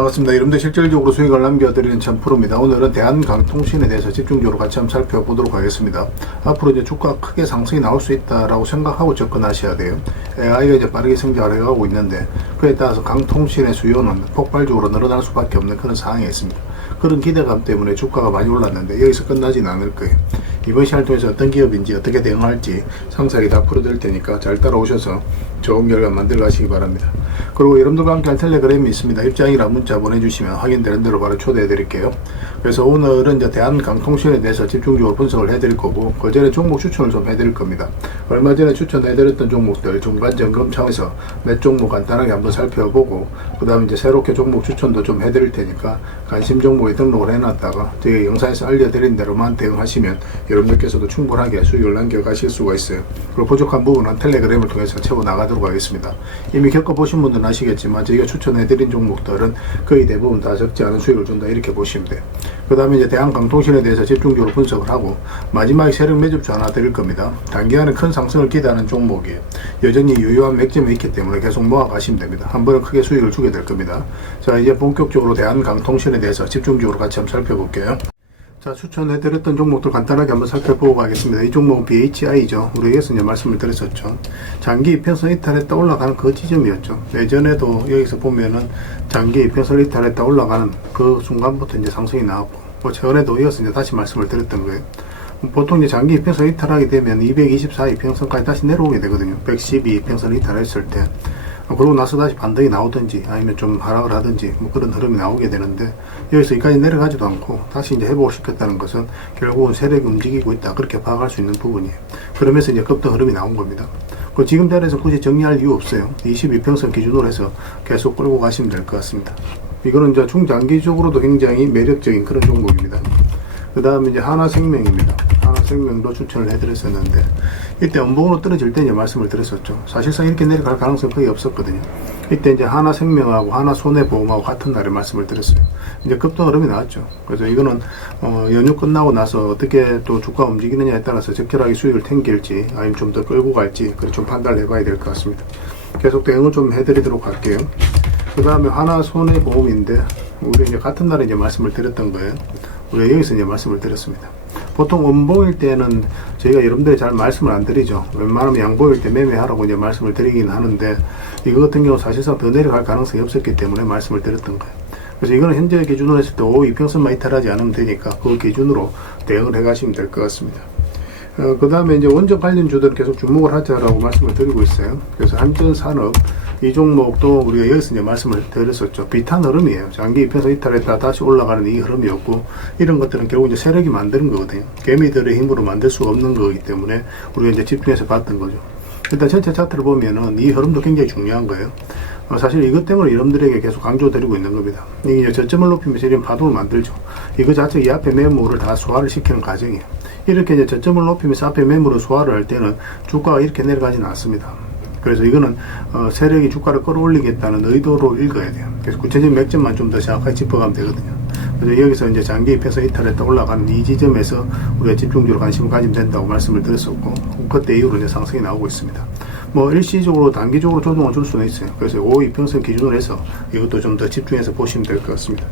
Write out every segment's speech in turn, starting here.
반갑습니다. 여러분들 실질적으로 수익을 남겨드리는 천프로입니다. 오늘은 대한강통신에 대해서 집중적으로 같이 한번 살펴보도록 하겠습니다. 앞으로 이제 주가 크게 상승이 나올 수 있다라고 생각하고 접근하셔야 돼요. AI가 이제 빠르게 성장을 해가고 있는데 그에 따라서 강통신의 수요는 폭발적으로 늘어날 수밖에 없는 그런 상황에 있습니다. 그런 기대감 때문에 주가가 많이 올랐는데 여기서 끝나진 않을 거예요. 이번 시간을 통해서 어떤 기업인지 어떻게 대응할지 상세하게 다 풀어드릴 테니까 잘 따라오셔서 좋은 결과 만들어 가시기 바랍니다. 그리고 여러분들과 함께 할 텔레그램이 있습니다. 입장이랑 문자 보내주시면 확인되는 대로 바로 초대해 드릴게요. 그래서 오늘은 이제 대한강통신에 대해서 집중적으로 분석을 해드릴 거고, 그 전에 종목 추천을 좀 해드릴 겁니다. 얼마 전에 추천해드렸던 종목들 중간 점검 차원에서 몇 종목 간단하게 한번 살펴보고, 그 다음에 이제 새롭게 종목 추천도 좀 해드릴 테니까 관심 종목에 등록을 해놨다가 저희 영상에서 알려드린 대로만 대응하시면 여러분들께서도 충분하게 수익을 남겨가실 수가 있어요. 그리고 부족한 부분은 텔레그램을 통해서 채워 나가도록 하겠습니다. 이미 겪어보신 분들은 아시겠지만 저희가 추천해드린 종목들은 거의 대부분 다 적지 않은 수익을 준다, 이렇게 보시면 돼요. 그 다음에 이제 대한강통신에 대해서 집중적으로 분석을 하고 마지막에 세력 매집주 하나 드릴 겁니다. 단기간에 큰 상승을 기대하는 종목이에요. 여전히 유효한 맥점이 있기 때문에 계속 모아가시면 됩니다. 한 번은 크게 수익을 주게 될 겁니다. 자, 이제 본격적으로 대한강통신에 대해서 집중적으로 같이 한번 살펴볼게요. 자, 추천해드렸던 종목들 간단하게 한번 살펴보고 가겠습니다. 이 종목은 BHI죠. 우리 여기서 이제 말씀을 드렸었죠. 장기 이평선 이탈했다 올라가는 그 지점이었죠. 예전에도 여기서 보면은 장기 이평선 이탈했다 올라가는 그 순간부터 이제 상승이 나왔고, 뭐 최근에도 이어서 이제 다시 말씀을 드렸던 거예요. 보통 이제 장기 이평선 이탈하게 되면 224 이평선까지 다시 내려오게 되거든요. 112 이평선 이탈했을 때. 그러고 나서 다시 반등이 나오든지 아니면 좀 하락을 하든지 뭐 그런 흐름이 나오게 되는데, 여기서 여기까지 내려가지도 않고 다시 이제 회복을 시켰다는 것은 결국은 세력이 움직이고 있다, 그렇게 파악할 수 있는 부분이에요. 그러면서 이제 급등 흐름이 나온 겁니다. 그 지금 자리에서 굳이 정리할 이유 없어요. 22평선 기준으로 해서 계속 끌고 가시면 될 것 같습니다. 이거는 이제 중장기적으로도 굉장히 매력적인 그런 종목입니다. 그 다음에 이제 하나생명입니다. 하나생명도 추천을 해드렸었는데, 이때 음봉으로 떨어질 때 이제 말씀을 드렸었죠. 사실상 이렇게 내려갈 가능성이 거의 없었거든요. 이때 이제 하나생명하고 하나손해보험하고 같은 날에 말씀을 드렸어요. 이제 급등 흐름이 나왔죠. 그래서 이거는 연휴 끝나고 나서 어떻게 또 주가 움직이느냐에 따라서 적절하게 수익을 챙길지 아니면 좀 더 끌고 갈지, 그래 좀 판단을 해봐야 될 것 같습니다. 계속 대응을 좀 해드리도록 할게요. 그 다음에 하나손해보험인데, 우리 이제 같은 날에 이제 말씀을 드렸던 거예요. 우리가 여기서 이제 말씀을 드렸습니다. 보통 음봉일 때는 저희가 여러분들이 잘 말씀을 안 드리죠. 웬만하면 양봉일 때 매매하라고 이제 말씀을 드리긴 하는데, 이거 같은 경우 사실상 더 내려갈 가능성이 없었기 때문에 말씀을 드렸던 거예요. 그래서 이거는 현재 기준으로 했을 때 5 이평선만 이탈하지 않으면 되니까 그 기준으로 대응을 해 가시면 될 것 같습니다. 그 다음에 이제 원전 관련주들은 계속 주목을 하자라고 말씀을 드리고 있어요. 그래서 한전산업, 이 종목도 우리가 여기서 이제 말씀을 드렸었죠. 비탄 흐름이에요. 장기 이평선 이탈했다 다시 올라가는 이 흐름이었고, 이런 것들은 결국 이제 세력이 만드는 거거든요. 개미들의 힘으로 만들 수가 없는 거기 때문에 우리가 이제 집중해서 봤던 거죠. 일단 전체 차트를 보면은 이 흐름도 굉장히 중요한 거예요. 사실 이것 때문에 여러분들에게 계속 강조드리고 있는 겁니다. 이게 저점을 높이면서 이런 파동을 만들죠. 이거 자체 이 앞에 매물을 다 소화를 시키는 과정이에요. 이렇게 이제 저점을 높이면서 앞에 매물을 소화를 할 때는 주가가 이렇게 내려가지는 않습니다. 그래서 이거는 세력이 주가를 끌어올리겠다는 의도로 읽어야 돼요. 그래서 구체적인 맥점만 좀 더 정확하게 짚어가면 되거든요. 그래서 여기서 이제 장기 입혀서 이탈했다 올라가는 이 지점에서 우리가 집중적으로 관심을 가지면 된다고 말씀을 드렸었고, 그때 이후로 이제 상승이 나오고 있습니다. 뭐 일시적으로 단기적으로 조정을 줄 수는 있어요. 그래서 5 이평선 기준으로 해서 이것도 좀 더 집중해서 보시면 될 것 같습니다.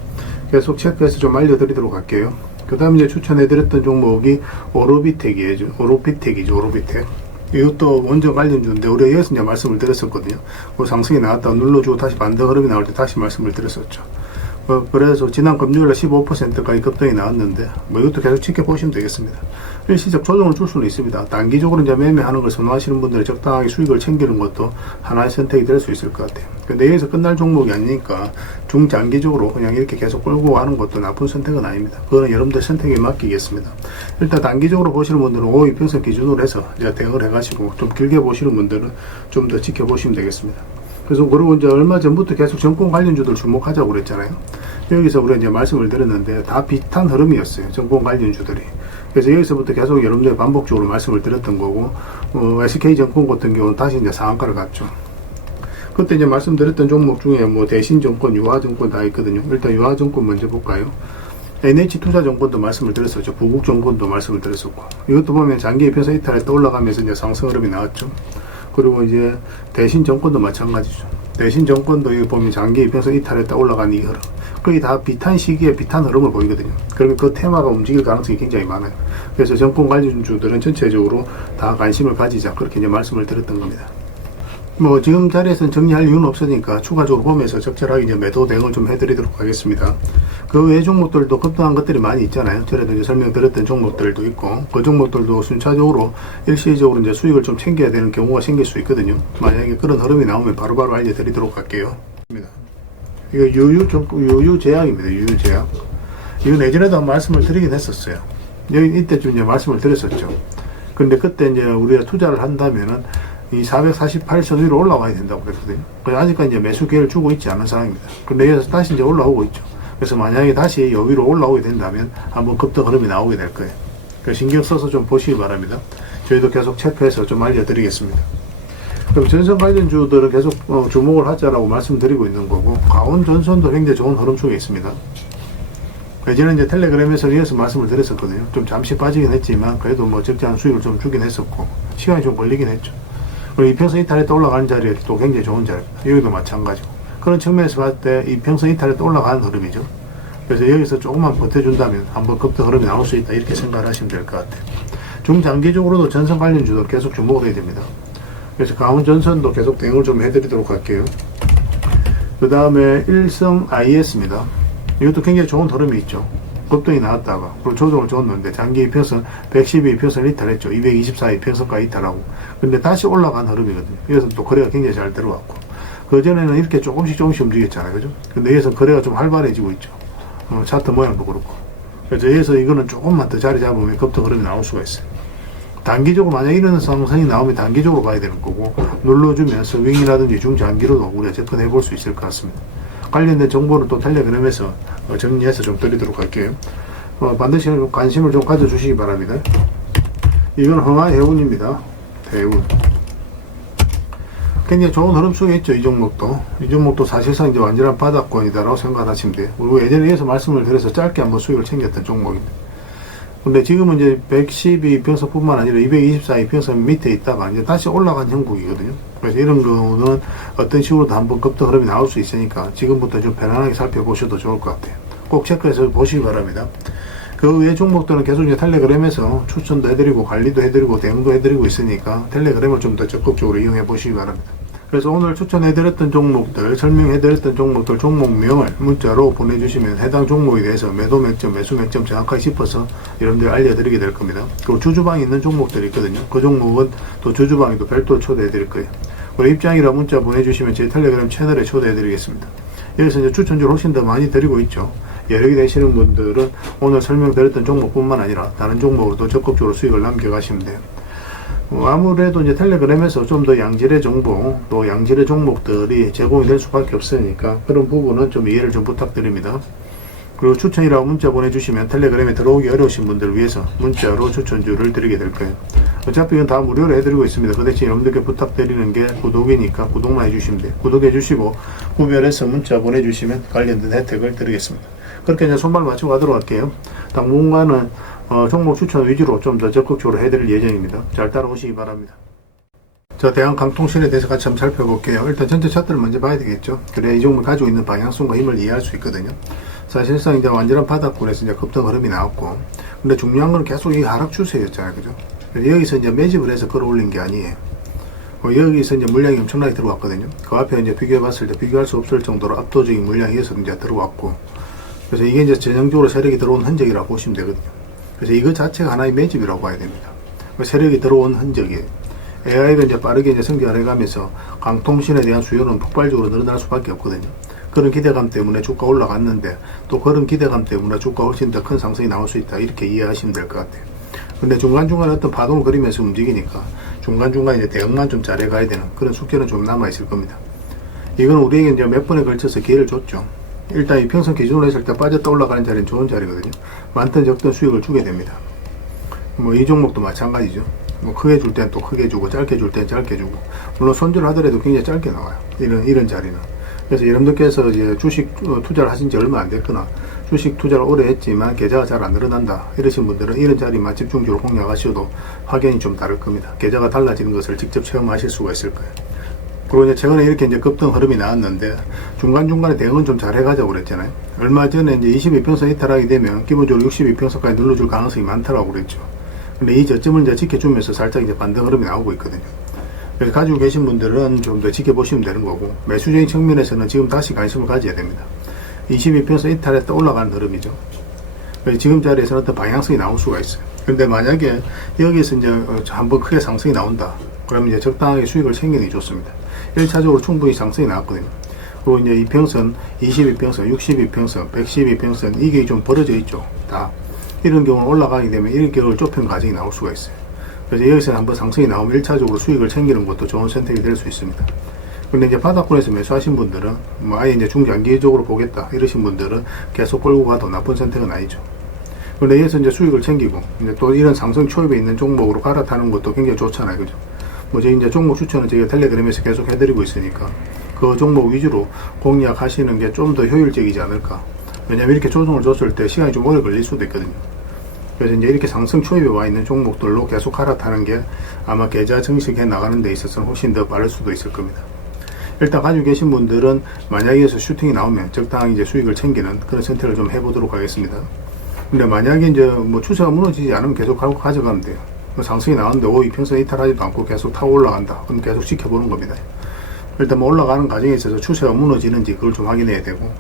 계속 체크해서 좀 알려드리도록 할게요. 그 다음 이제 추천해드렸던 종목이 오로비텍이죠. 오로비텍. 이것도 원전 관련주인데 우리가 여기서 이제 말씀을 드렸었거든요. 그 상승이 나왔다가 눌러주고 다시 반등 흐름이 나올 때 다시 말씀을 드렸었죠. 그래서 지난 금요일에 15%까지 급등이 나왔는데, 뭐 이것도 계속 지켜보시면 되겠습니다. 일시적 조정을 줄 수는 있습니다. 단기적으로 이제 매매하는 걸 선호하시는 분들이 적당하게 수익을 챙기는 것도 하나의 선택이 될 수 있을 것 같아요. 근데 여기서 끝날 종목이 아니니까 중장기적으로 그냥 이렇게 계속 끌고 가는 것도 나쁜 선택은 아닙니다. 그거는 여러분들 선택에 맡기겠습니다. 일단 단기적으로 보시는 분들은 5 이평선 기준으로 해서 이제 대응을 해가지고, 좀 길게 보시는 분들은 좀 더 지켜보시면 되겠습니다. 그래서 그리고 이제 얼마 전부터 계속 정권 관련주들 주목하자고 그랬잖아요. 여기서 우리가 이제 말씀을 드렸는데 다 비슷한 흐름이었어요. 정권 관련주들이. 그래서 여기서부터 계속 여러분들 반복적으로 말씀을 드렸던 거고, SK정권 같은 경우는 다시 이제 상한가를 갔죠. 그때 이제 말씀드렸던 종목 중에 뭐 대신정권, 유화정권 다 있거든요. 일단 유화정권 먼저 볼까요? NH투자정권도 말씀을 드렸었죠. 부국정권도 말씀을 드렸었고, 이것도 보면 장기 이평선 이탈에 떠올라가면서 이제 상승 흐름이 나왔죠. 그리고 이제 대신정권도 마찬가지죠. 대신정권도 이거 보면 장기 이평선 이탈했다 올라간 이 흐름. 거의 다 비탄 시기에 비탄 흐름을 보이거든요. 그러면 그 테마가 움직일 가능성이 굉장히 많아요. 그래서 정권 관련주들은 전체적으로 다 관심을 가지자, 그렇게 이제 말씀을 드렸던 겁니다. 뭐 지금 자리에서는 정리할 이유는 없으니까 추가적으로 보면서 적절하게 이제 매도 대응을 좀 해드리도록 하겠습니다. 그 외 종목들도 급등한 것들이 많이 있잖아요. 전에도 이제 설명드렸던 종목들도 있고, 그 종목들도 순차적으로 일시적으로 이제 수익을 좀 챙겨야 되는 경우가 생길 수 있거든요. 만약에 그런 흐름이 나오면 바로바로 알려드리도록 할게요. 이거 유유제약입니다. 유유제약. 이거 예전에도 한 말씀을 드리긴 했었어요. 여기 이때쯤 이제 말씀을 드렸었죠. 근데 그때 이제 우리가 투자를 한다면은 이 448선 위로 올라와야 된다고 그랬거든요. 그래서 아직까지 이제 매수 기회를 주고 있지 않은 상황입니다. 근데 여기서 다시 이제 올라오고 있죠. 그래서 만약에 다시 요 위로 올라오게 된다면 한번 급등 흐름이 나오게 될 거예요. 그래서 신경 써서 좀 보시기 바랍니다. 저희도 계속 체크해서 좀 알려드리겠습니다. 그럼 전선 관련주들은 계속 주목을 하자라고 말씀드리고 있는 거고, 강원전선도 굉장히 좋은 흐름 속에 있습니다. 예전에 이제 텔레그램에서 이어서 말씀을 드렸었거든요. 좀 잠시 빠지긴 했지만 그래도 뭐 적지 않은 수익을 좀 주긴 했었고, 시간이 좀 걸리긴 했죠. 그리고 이평선 이탈했다 올라가는 자리에 또 굉장히 좋은 자리입니다. 여기도 마찬가지고. 그런 측면에서 봤을 때 이평선 이탈했다 올라가는 흐름이죠. 그래서 여기서 조금만 버텨준다면 한번 급등 흐름이 나올 수 있다, 이렇게 생각을 하시면 될 것 같아요. 중장기적으로도 전선 관련주도 계속 주목을 해야 됩니다. 그래서 강원전선도 계속 대응을 좀 해드리도록 할게요. 그 다음에 일성 IS입니다. 이것도 굉장히 좋은 흐름이 있죠. 급등이 나왔다가 그리고 조정을 줬는데 장기 이평선 112 이평선 이탈했죠. 224 이평선까지 이탈하고, 근데 다시 올라간 흐름이거든요. 여기서 또 거래가 굉장히 잘 들어왔고, 그전에는 이렇게 조금씩 움직였잖아요. 그죠? 근데 여기서 거래가 좀 활발해지고 있죠. 차트 모양도 그렇고. 그래서 여기서 이거는 조금만 더 자리 잡으면 급등 흐름이 나올 수가 있어요. 단기적으로 만약 이런 상승이 나오면 단기적으로 가야 되는 거고, 눌러주면서 윙이라든지 중장기로도 우리가 접근해 볼 수 있을 것 같습니다. 관련된 정보는 또 텔레그램에서 정리해서 좀 드리도록 할게요. 반드시 관심을 좀 가져주시기 바랍니다. 이건 흥하해운입니다. 해운. 굉장히 좋은 흐름 속에 있죠. 이 종목도 사실상 이제 완전한 바닥권이다라고 생각하시면 돼요. 그리고 예전에 이어서 말씀을 드려서 짧게 한번 수익을 챙겼던 종목입니다. 근데 지금은 이제 112 이평선뿐만 아니라 224 이평선 밑에 있다가 이제 다시 올라간 형국이거든요. 그래서 이런 거는 어떤 식으로도 한번 급등 흐름이 나올 수 있으니까 지금부터 좀 편안하게 살펴보셔도 좋을 것 같아요. 꼭 체크해서 보시기 바랍니다. 그 외 종목들은 계속 이제 텔레그램에서 추천도 해드리고 관리도 해드리고 대응도 해드리고 있으니까 텔레그램을 좀 더 적극적으로 이용해 보시기 바랍니다. 그래서 오늘 추천해드렸던 종목들, 설명해드렸던 종목들 종목명을 문자로 보내주시면 해당 종목에 대해서 매도 몇 점, 매수 몇 점 정확하게 짚어서 여러분들 알려드리게 될 겁니다. 그리고 주주방에 있는 종목들이 있거든요. 그 종목은 또 주주방에도 별도로 초대해드릴 거예요. 그리고 입장이라 문자 보내주시면 제 텔레그램 채널에 초대해드리겠습니다. 여기서 이제 추천주를 훨씬 더 많이 드리고 있죠. 여력이 되시는 분들은 오늘 설명드렸던 종목뿐만 아니라 다른 종목으로도 적극적으로 수익을 남겨가시면 돼요. 아무래도 이제 텔레그램에서 좀 더 양질의 정보, 또 양질의 종목들이 제공이 될 수밖에 없으니까 그런 부분은 좀 이해를 좀 부탁드립니다. 그리고 추천이라고 문자 보내주시면 텔레그램에 들어오기 어려우신 분들을 위해서 문자로 추천주를 드리게 될 거예요. 어차피 이건 다 무료로 해드리고 있습니다. 그 대신 여러분들께 부탁드리는 게 구독이니까 구독만 해주시면 돼요. 구독해주시고 구별해서 문자 보내주시면 관련된 혜택을 드리겠습니다. 그렇게 이제 손발 맞추고 가도록 할게요. 당분간은 종목 추천 위주로 좀 더 적극적으로 해드릴 예정입니다. 잘 따라오시기 바랍니다. 자, 대한강통신에 대해서 같이 한번 살펴볼게요. 일단 전체 차트를 먼저 봐야 되겠죠. 그래야 이 종목이 가지고 있는 방향성과 힘을 이해할 수 있거든요. 사실상 이제 완전한 바닥권에서 이제 급등 흐름이 나왔고, 근데 중요한 건 계속 이 하락 추세였잖아요. 그죠? 여기서 이제 매집을 해서 끌어올린 게 아니에요. 여기서 이제 물량이 엄청나게 들어왔거든요. 그 앞에 이제 비교해 봤을 때 비교할 수 없을 정도로 압도적인 물량이어서 이제 들어왔고, 그래서 이게 이제 전형적으로 세력이 들어온 흔적이라고 보시면 되거든요. 그래서 이거 자체가 하나의 매집이라고 봐야 됩니다. 세력이 들어온 흔적이에요. AI가 이제 빠르게 이제 성장을 해가면서 강통신에 대한 수요는 폭발적으로 늘어날 수밖에 없거든요. 그런 기대감 때문에 주가 올라갔는데 또 그런 기대감 때문에 주가 훨씬 더 큰 상승이 나올 수 있다, 이렇게 이해하시면 될 것 같아요. 근데 중간중간에 어떤 파동을 그리면서 움직이니까 중간중간 이제 대응만 좀 잘해가야 되는 그런 숙제는 좀 남아있을 겁니다. 이건 우리에게 이제 몇 번에 걸쳐서 기회를 줬죠. 일단 이 평선 기준으로 했을 때 빠졌다 올라가는 자리는 좋은 자리거든요. 많든 적든 수익을 주게 됩니다. 뭐 이 종목도 마찬가지죠. 뭐 크게 줄 땐 또 크게 주고 짧게 줄 땐 짧게 주고, 물론 손절 하더라도 굉장히 짧게 나와요. 이런 자리는. 그래서 여러분들께서 이제 주식 투자를 하신 지 얼마 안 됐거나 주식 투자를 오래 했지만 계좌가 잘 안 늘어난다 이러신 분들은 이런 자리만 집중적으로 공략하셔도 확연히 좀 다를 겁니다. 계좌가 달라지는 것을 직접 체험하실 수가 있을 거예요. 그리고 이제 최근에 이렇게 이제 급등 흐름이 나왔는데 중간중간에 대응은 좀 잘 해가자고 그랬잖아요. 얼마 전에 이제 22평선 이탈하게 되면 기본적으로 62평선까지 눌러줄 가능성이 많다라고 그랬죠. 근데 이 저점을 이제 지켜주면서 살짝 이제 반등 흐름이 나오고 있거든요. 그래서 가지고 계신 분들은 좀 더 지켜보시면 되는 거고, 매수적인 측면에서는 지금 다시 관심을 가져야 됩니다. 22평선 이탈했다 올라가는 흐름이죠. 그래서 지금 자리에서는 어떤 방향성이 나올 수가 있어요. 근데 만약에 여기에서 이제 한번 크게 상승이 나온다. 그러면 이제 적당하게 수익을 챙기는 게 좋습니다. 1차적으로 충분히 상승이 나왔거든요. 그리고 이제 이평선, 22평선, 62평선, 112평선, 이게 좀 벌어져 있죠. 다. 이런 경우는 올라가게 되면 1개월 좁힌 과정이 나올 수가 있어요. 그래서 여기서 한번 상승이 나오면 1차적으로 수익을 챙기는 것도 좋은 선택이 될 수 있습니다. 근데 이제 바닥권에서 매수하신 분들은, 뭐 아예 이제 중장기적으로 보겠다, 이러신 분들은 계속 끌고 가도 나쁜 선택은 아니죠. 근데 여기서 이제 수익을 챙기고, 이제 또 이런 상승 초입에 있는 종목으로 갈아타는 것도 굉장히 좋잖아요. 그죠? 뭐 저희 이제 종목 추천은 저희가 텔레그램에서 계속 해드리고 있으니까, 그 종목 위주로 공략하시는 게 좀 더 효율적이지 않을까. 왜냐면 이렇게 조정을 줬을 때 시간이 좀 오래 걸릴 수도 있거든요. 그래서 이제 이렇게 상승 초입에 와 있는 종목들로 계속 갈아타는 게 아마 계좌 증식해 나가는 데 있어서는 훨씬 더 빠를 수도 있을 겁니다. 일단 가지고 계신 분들은 만약에 여기서 슈팅이 나오면 적당히 이제 수익을 챙기는 그런 선택을 좀 해보도록 하겠습니다. 근데 만약에 이제 뭐 추세가 무너지지 않으면 계속 가져가면 돼요. 상승이 나왔는데 이평선 이탈하지도 않고 계속 타고 올라간다. 그럼 계속 지켜보는 겁니다. 일단 뭐 올라가는 과정에 있어서 추세가 무너지는지 그걸 좀 확인해야 되고,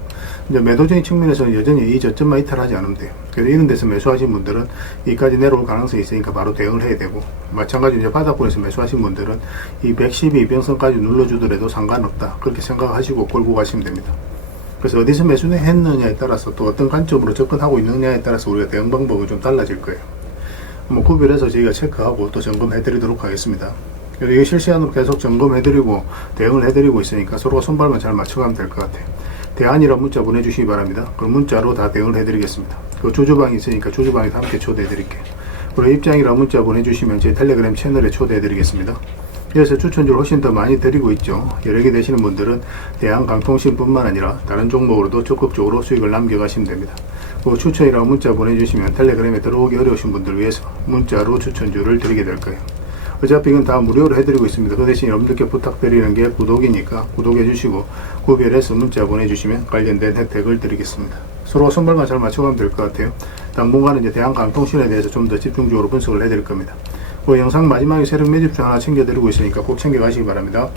이제 매도적인 측면에서는 여전히 이 저점만 이탈하지 않으면 돼요. 그래서 이런 데서 매수하신 분들은 이까지 내려올 가능성이 있으니까 바로 대응을 해야 되고, 마찬가지로 이제 바닥권에서 매수하신 분들은 이 112변선까지 눌러주더라도 상관없다, 그렇게 생각하시고 끌고 가시면 됩니다. 그래서 어디서 매수했느냐에 따라서 또 어떤 관점으로 접근하고 있느냐에 따라서 우리가 대응 방법은 좀 달라질 거예요. 뭐 구별해서 저희가 체크하고 또 점검해 드리도록 하겠습니다. 그래서 이게 실시간으로 계속 점검해 드리고 대응을 해 드리고 있으니까 서로가 손발만 잘 맞춰가면 될 것 같아요. 대안이란 문자 보내주시기 바랍니다. 그럼 문자로 다 대응을 해드리겠습니다. 그 주주방이 있으니까 주주방에 함께 초대해드릴게요. 그리고 입장이란 문자 보내주시면 제 텔레그램 채널에 초대해드리겠습니다. 그래서 추천주를 훨씬 더 많이 드리고 있죠. 여러 개 되시는 분들은 대한강통신뿐만 아니라 다른 종목으로도 적극적으로 수익을 남겨가시면 됩니다. 그 추천이라고 문자 보내주시면 텔레그램에 들어오기 어려우신 분들을 위해서 문자로 추천주를 드리게 될 거예요. 어차피 이건 다 무료로 해드리고 있습니다. 그 대신 여러분들께 부탁드리는 게 구독이니까 구독해주시고 구별해서 문자 보내주시면 관련된 혜택을 드리겠습니다. 서로가 손발만 잘 맞춰가면 될 것 같아요. 당분간은 이제 대한강통신에 대해서 좀 더 집중적으로 분석을 해드릴 겁니다. 그 영상 마지막에 세력 매집주 하나 챙겨드리고 있으니까 꼭 챙겨가시기 바랍니다.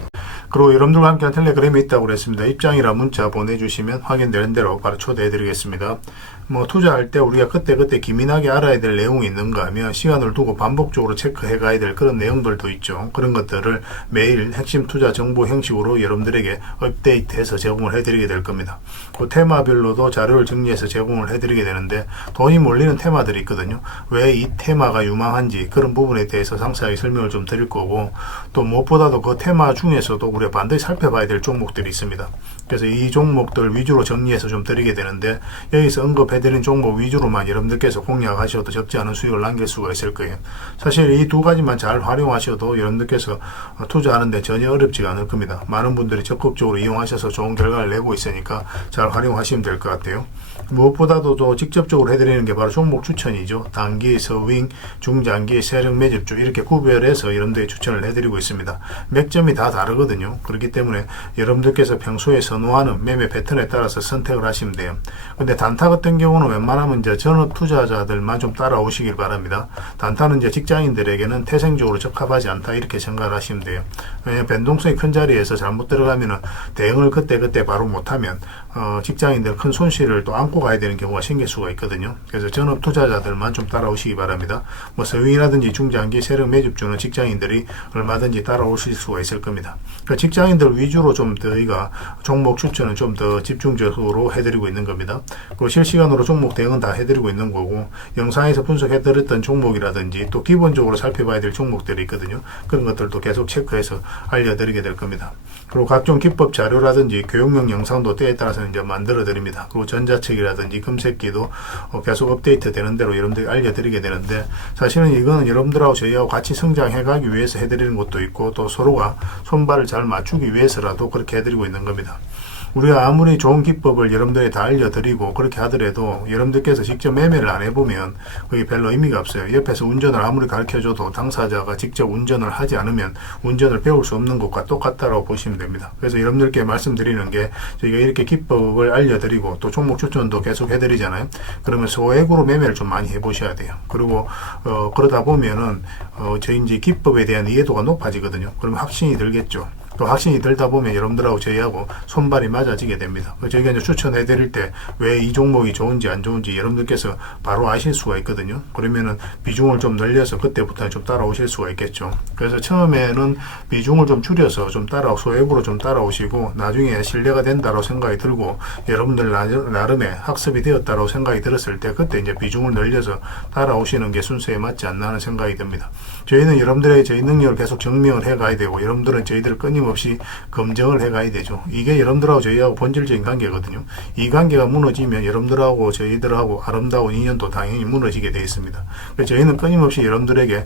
그리고 여러분들과 함께한 텔레그램이 있다고 그랬습니다. 입장이라 문자 보내주시면 확인되는 대로 바로 초대해드리겠습니다. 뭐 투자할 때 우리가 그때그때 기민하게 알아야 될 내용이 있는가 하면 시간을 두고 반복적으로 체크해 가야 될 그런 내용들도 있죠. 그런 것들을 매일 핵심 투자 정보 형식으로 여러분들에게 업데이트해서 제공을 해드리게 될 겁니다. 그 테마별로도 자료를 정리해서 제공을 해드리게 되는데 돈이 몰리는 테마들이 있거든요. 왜 이 테마가 유망한지 그런 부분에 대해서 상세하게 설명을 좀 드릴 거고, 또 무엇보다도 그 테마 중에서도 우리가 반드시 살펴봐야 될 종목들이 있습니다. 그래서 이 종목들 위주로 정리해서 좀 드리게 되는데, 여기서 언급해드린 종목 위주로만 여러분들께서 공략하셔도 적지 않은 수익을 남길 수가 있을 거예요. 사실 이 두 가지만 잘 활용하셔도 여러분들께서 투자하는데 전혀 어렵지가 않을 겁니다. 많은 분들이 적극적으로 이용하셔서 좋은 결과를 내고 있으니까 잘 활용하시면 될 것 같아요. 무엇보다도 또 직접적으로 해드리는 게 바로 종목 추천이죠. 단기, 서윙, 중장기, 세력 매집주 이렇게 구별해서 여러분들이 추천을 해드리고 있습니다. 맥점이 다 다르거든요. 그렇기 때문에 여러분들께서 평소에 선호하는 매매 패턴에 따라서 선택을 하시면 돼요. 근데 단타 같은 경우는 웬만하면 이제 전업 투자자들만 좀 따라오시길 바랍니다. 단타는 이제 직장인들에게는 태생적으로 적합하지 않다 이렇게 생각을 하시면 돼요. 왜냐하면 변동성이 큰 자리에서 잘못 들어가면은 대응을 그때 바로 못하면 직장인들 큰 손실을 또 안고 가야 되는 경우가 생길 수가 있거든요. 그래서 전업 투자자들만 좀 따라오시기 바랍니다. 뭐 서윙이라든지 중장기 세력 매집주는 직장인들이 얼마든지 따라오실 수가 있을 겁니다. 그러니까 직장인들 위주로 좀 저희가 종목 추천은 좀 더 집중적으로 해드리고 있는 겁니다. 그리고 실시간으로 종목 대응은 다 해드리고 있는 거고, 영상에서 분석해드렸던 종목이라든지 또 기본적으로 살펴봐야 될 종목들이 있거든요. 그런 것들도 계속 체크해서 알려드리게 될 겁니다. 그리고 각종 기법 자료라든지 교육용 영상도 때에 따라서 이제 만들어 드립니다. 그리고 전자책이라든지 검색기도 계속 업데이트 되는 대로 여러분들이 알려드리게 되는데, 사실은 이거는 여러분들하고 저희하고 같이 성장해 가기 위해서 해드리는 것도 있고, 또 서로가 손발을 잘 맞추기 위해서라도 그렇게 해드리고 있는 겁니다. 우리가 아무리 좋은 기법을 여러분들이 다 알려드리고 그렇게 하더라도 여러분들께서 직접 매매를 안 해보면 그게 별로 의미가 없어요. 옆에서 운전을 아무리 가르쳐줘도 당사자가 직접 운전을 하지 않으면 운전을 배울 수 없는 것과 똑같다고 보시면 됩니다. 그래서 여러분들께 말씀드리는 게 저희가 이렇게 기법을 알려드리고 또 종목 추천도 계속 해드리잖아요. 그러면 소액으로 매매를 좀 많이 해보셔야 돼요. 그리고 그러다 보면은 저희 이제 기법에 대한 이해도가 높아지거든요. 그러면 확신이 들겠죠. 또 확신이 들다 보면 여러분들하고 저희하고 손발이 맞아지게 됩니다. 저희가 이제 추천해 드릴 때 왜 이 종목이 좋은지 안 좋은지 여러분들께서 바로 아실 수가 있거든요. 그러면은 비중을 좀 늘려서 그때부터 좀 따라오실 수가 있겠죠. 그래서 처음에는 비중을 좀 줄여서 좀 소액으로 좀 따라오시고 나중에 신뢰가 된다고 생각이 들고 여러분들 나름의 학습이 되었다고 생각이 들었을 때 그때 이제 비중을 늘려서 따라오시는 게 순서에 맞지 않나 하는 생각이 듭니다. 저희는 여러분들의 저희 능력을 계속 증명을 해 가야 되고 여러분들은 저희들을 끊임없이 검증을 해 가야 되죠. 이게 여러분들하고 저희하고 본질적인 관계거든요. 이 관계가 무너지면 여러분들하고 저희들하고 아름다운 인연도 당연히 무너지게 되어 있습니다. 그래서 저희는 끊임없이 여러분들에게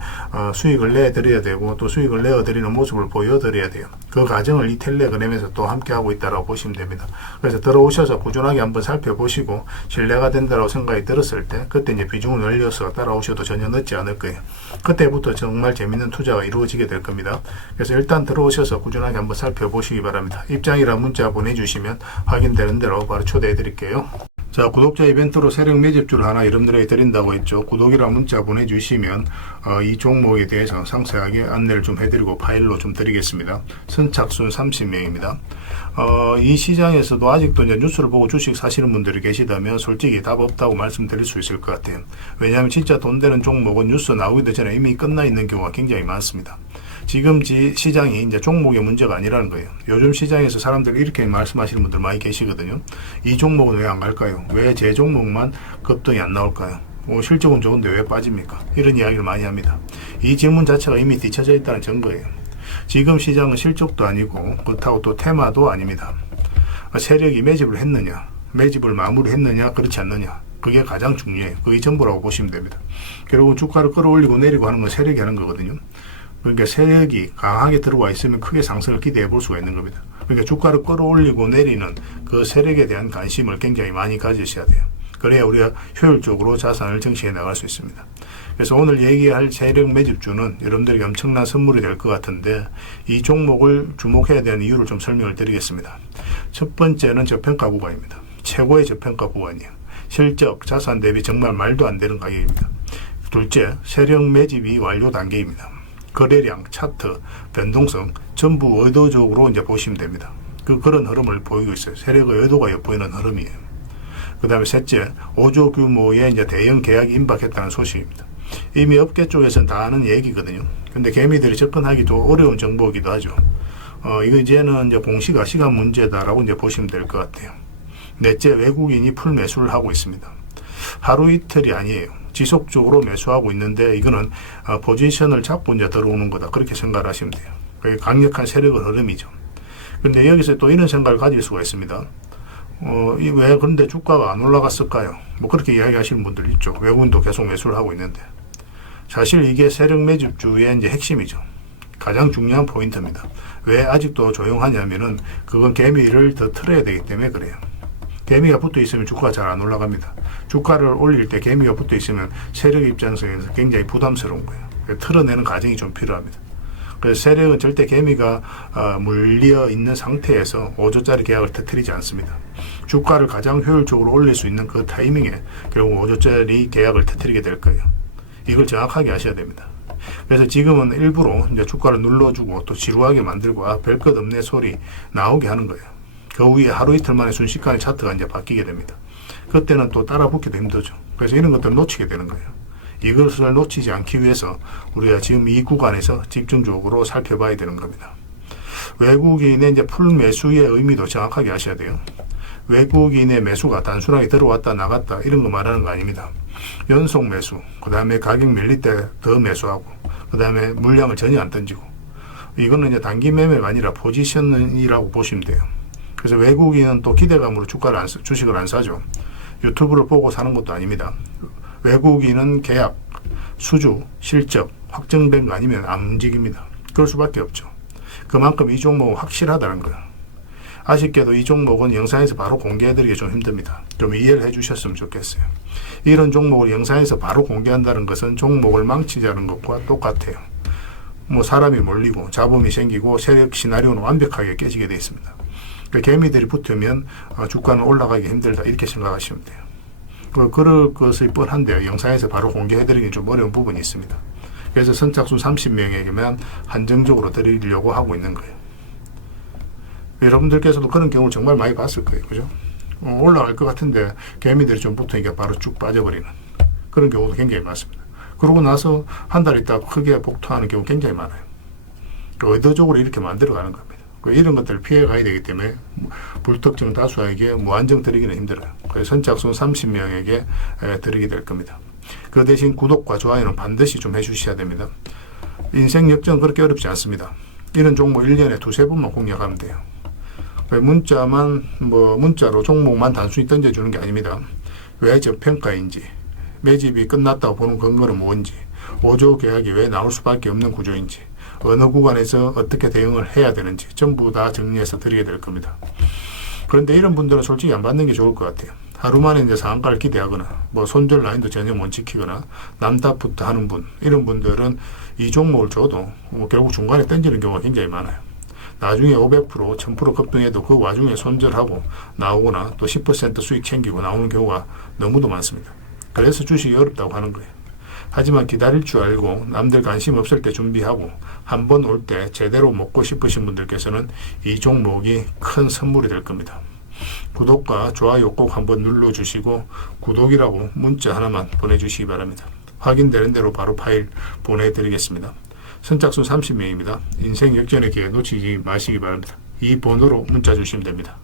수익을 내드려야 되고 또 수익을 내어드리는 모습을 보여드려야 돼요. 그 과정을 이 텔레그램에서 또 함께 하고 있다고 보시면 됩니다. 그래서 들어오셔서 꾸준하게 한번 살펴보시고 신뢰가 된다고 생각이 들었을 때 그때 이제 비중을 늘려서 따라오셔도 전혀 늦지 않을 거예요. 그때부터 정말 재밌는 투자가 이루어지게 될 겁니다. 그래서 일단 들어오셔서 꾸준하게 한번 살펴보시기 바랍니다. 입장이랑 문자 보내주시면 확인되는 대로 바로 초대해 드릴게요. 자, 구독자 이벤트로 세력 매집주를 하나 여러분들에게 드린다고 했죠. 구독이랑 문자 보내주시면 이 종목에 대해서 상세하게 안내를 좀 해드리고 파일로 좀 드리겠습니다. 선착순 30명입니다. 이 시장에서도 아직도 이제 뉴스를 보고 주식 사시는 분들이 계시다면 솔직히 답 없다고 말씀드릴 수 있을 것 같아요. 왜냐하면 진짜 돈 되는 종목은 뉴스 나오기도 전에 이미 끝나 있는 경우가 굉장히 많습니다. 지금 시장이 이제 종목의 문제가 아니라는 거예요. 요즘 시장에서 사람들이 이렇게 말씀하시는 분들 많이 계시거든요. 이 종목은 왜 안 갈까요? 왜 제 종목만 급등이 안 나올까요? 실적은 좋은데 왜 빠집니까? 이런 이야기를 많이 합니다. 이 질문 자체가 이미 뒤쳐져 있다는 증거예요. 지금 시장은 실적도 아니고 그렇다고 또 테마도 아닙니다. 세력이 매집을 했느냐, 매집을 마무리했느냐, 그렇지 않느냐. 그게 가장 중요해요. 그게 전부라고 보시면 됩니다. 결국은 주가를 끌어올리고 내리고 하는 건 세력이 하는 거거든요. 그러니까 세력이 강하게 들어와 있으면 크게 상승을 기대해 볼 수가 있는 겁니다. 그러니까 주가를 끌어올리고 내리는 그 세력에 대한 관심을 굉장히 많이 가지셔야 돼요. 그래야 우리가 효율적으로 자산을 정치해 나갈 수 있습니다. 그래서 오늘 얘기할 세력 매집주는 여러분들에게 엄청난 선물이 될 것 같은데 이 종목을 주목해야 되는 이유를 좀 설명을 드리겠습니다. 첫 번째는 저평가 구간입니다. 최고의 저평가 구간이에요. 실적, 자산 대비 정말 말도 안 되는 가격입니다. 둘째, 세력 매집이 완료 단계입니다. 거래량, 차트, 변동성 전부 의도적으로 이제 보시면 됩니다. 그런 흐름을 보이고 있어요. 세력의 의도가 엿보이는 흐름이에요. 그 다음에 셋째, 5조 규모의 이제 대형 계약이 임박했다는 소식입니다. 이미 업계 쪽에서는 다 아는 얘기거든요. 근데 개미들이 접근하기도 어려운 정보이기도 하죠. 이거 이제는 이제 공시가 시간 문제다라고 이제 보시면 될 것 같아요. 넷째, 외국인이 풀 매수를 하고 있습니다. 하루 이틀이 아니에요. 지속적으로 매수하고 있는데 이거는 포지션을 잡고 이제 들어오는 거다. 그렇게 생각을 하시면 돼요. 그게 강력한 세력의 흐름이죠. 그런데 여기서 또 이런 생각을 가질 수가 있습니다. 왜 그런데 주가가 안 올라갔을까요? 뭐 그렇게 이야기하시는 분들 있죠. 외국인도 계속 매수를 하고 있는데. 사실 이게 세력 매집주의 이제 핵심이죠. 가장 중요한 포인트입니다. 왜 아직도 조용하냐면은 그건 개미를 더 틀어야 되기 때문에 그래요. 개미가 붙어 있으면 주가가 잘 안 올라갑니다. 주가를 올릴 때 개미가 붙어 있으면 세력 입장에서 굉장히 부담스러운 거예요. 틀어내는 과정이 좀 필요합니다. 그래서 세력은 절대 개미가 물려 있는 상태에서 5조짜리 계약을 터뜨리지 않습니다. 주가를 가장 효율적으로 올릴 수 있는 그 타이밍에 결국 5조짜리 계약을 터뜨리게 될 거예요. 이걸 정확하게 아셔야 됩니다. 그래서 지금은 일부러 이제 주가를 눌러주고 또 지루하게 만들고 별 것 없네 소리 나오게 하는 거예요. 그 후에 하루 이틀 만에 순식간에 차트가 이제 바뀌게 됩니다. 그때는 또 따라 붙기도 힘들죠. 그래서 이런 것들을 놓치게 되는 거예요. 이것을 놓치지 않기 위해서 우리가 지금 이 구간에서 집중적으로 살펴봐야 되는 겁니다. 외국인의 이제 풀 매수의 의미도 정확하게 아셔야 돼요. 외국인의 매수가 단순하게 들어왔다 나갔다 이런 거 말하는 거 아닙니다. 연속 매수, 그 다음에 가격 밀릴 때 더 매수하고, 그 다음에 물량을 전혀 안 던지고, 이거는 이제 단기 매매가 아니라 포지션이라고 보시면 돼요. 그래서 외국인은 또 기대감으로 주식을 안 사죠. 유튜브를 보고 사는 것도 아닙니다. 외국인은 계약, 수주, 실적 확정된 거 아니면 안 움직입니다. 그럴 수밖에 없죠. 그만큼 이 종목은 확실하다는 거예요. 아쉽게도 이 종목은 영상에서 바로 공개해드리기 좀 힘듭니다. 좀 이해를 해주셨으면 좋겠어요. 이런 종목을 영상에서 바로 공개한다는 것은 종목을 망치자는 것과 똑같아요. 뭐 사람이 몰리고 잡음이 생기고 세력 시나리오는 완벽하게 깨지게 되어 있습니다. 그러니까 개미들이 붙으면 주가는 올라가기 힘들다 이렇게 생각하시면 돼요. 그럴 것이 뻔한데요. 영상에서 바로 공개해드리기 좀 어려운 부분이 있습니다. 그래서 선착순 30명에게만 한정적으로 드리려고 하고 있는 거예요. 여러분들께서도 그런 경우를 정말 많이 봤을 거예요. 그죠? 올라갈 것 같은데 개미들이 좀 붙으니까 바로 쭉 빠져버리는 그런 경우도 굉장히 많습니다. 그러고 나서 한 달 있다가 크게 복토하는 경우 굉장히 많아요. 의도적으로 이렇게 만들어가는 겁니다. 이런 것들을 피해가야 되기 때문에 불특정 다수에게 무한정 드리기는 힘들어요. 그래서 선착순 30명에게 드리게 될 겁니다. 그 대신 구독과 좋아요는 반드시 좀 해주셔야 됩니다. 인생 역전 그렇게 어렵지 않습니다. 이런 종목 1년에 두세 번만 공략하면 돼요. 문자로 종목만 단순히 던져주는 게 아닙니다. 왜 저평가인지, 매집이 끝났다고 보는 근거는 뭔지, 5조 계약이 왜 나올 수밖에 없는 구조인지, 어느 구간에서 어떻게 대응을 해야 되는지 전부 다 정리해서 드리게 될 겁니다. 그런데 이런 분들은 솔직히 안 받는 게 좋을 것 같아요. 하루 만에 이제 상한가를 기대하거나 손절 라인도 전혀 못 지키거나 남답부터 하는 분, 이런 분들은 이 종목을 줘도 결국 중간에 던지는 경우가 굉장히 많아요. 나중에 500%, 1000% 급등해도 그 와중에 손절하고 나오거나 또 10% 수익 챙기고 나오는 경우가 너무도 많습니다. 그래서 주식이 어렵다고 하는 거예요. 하지만 기다릴 줄 알고 남들 관심 없을 때 준비하고 한 번 올 때 제대로 먹고 싶으신 분들께서는 이 종목이 큰 선물이 될 겁니다. 구독과 좋아요 꼭 한번 눌러주시고 구독이라고 문자 하나만 보내주시기 바랍니다. 확인되는 대로 바로 파일 보내드리겠습니다. 선착순 30명입니다. 인생 역전의 기회 놓치지 마시기 바랍니다. 이 번호로 문자 주시면 됩니다.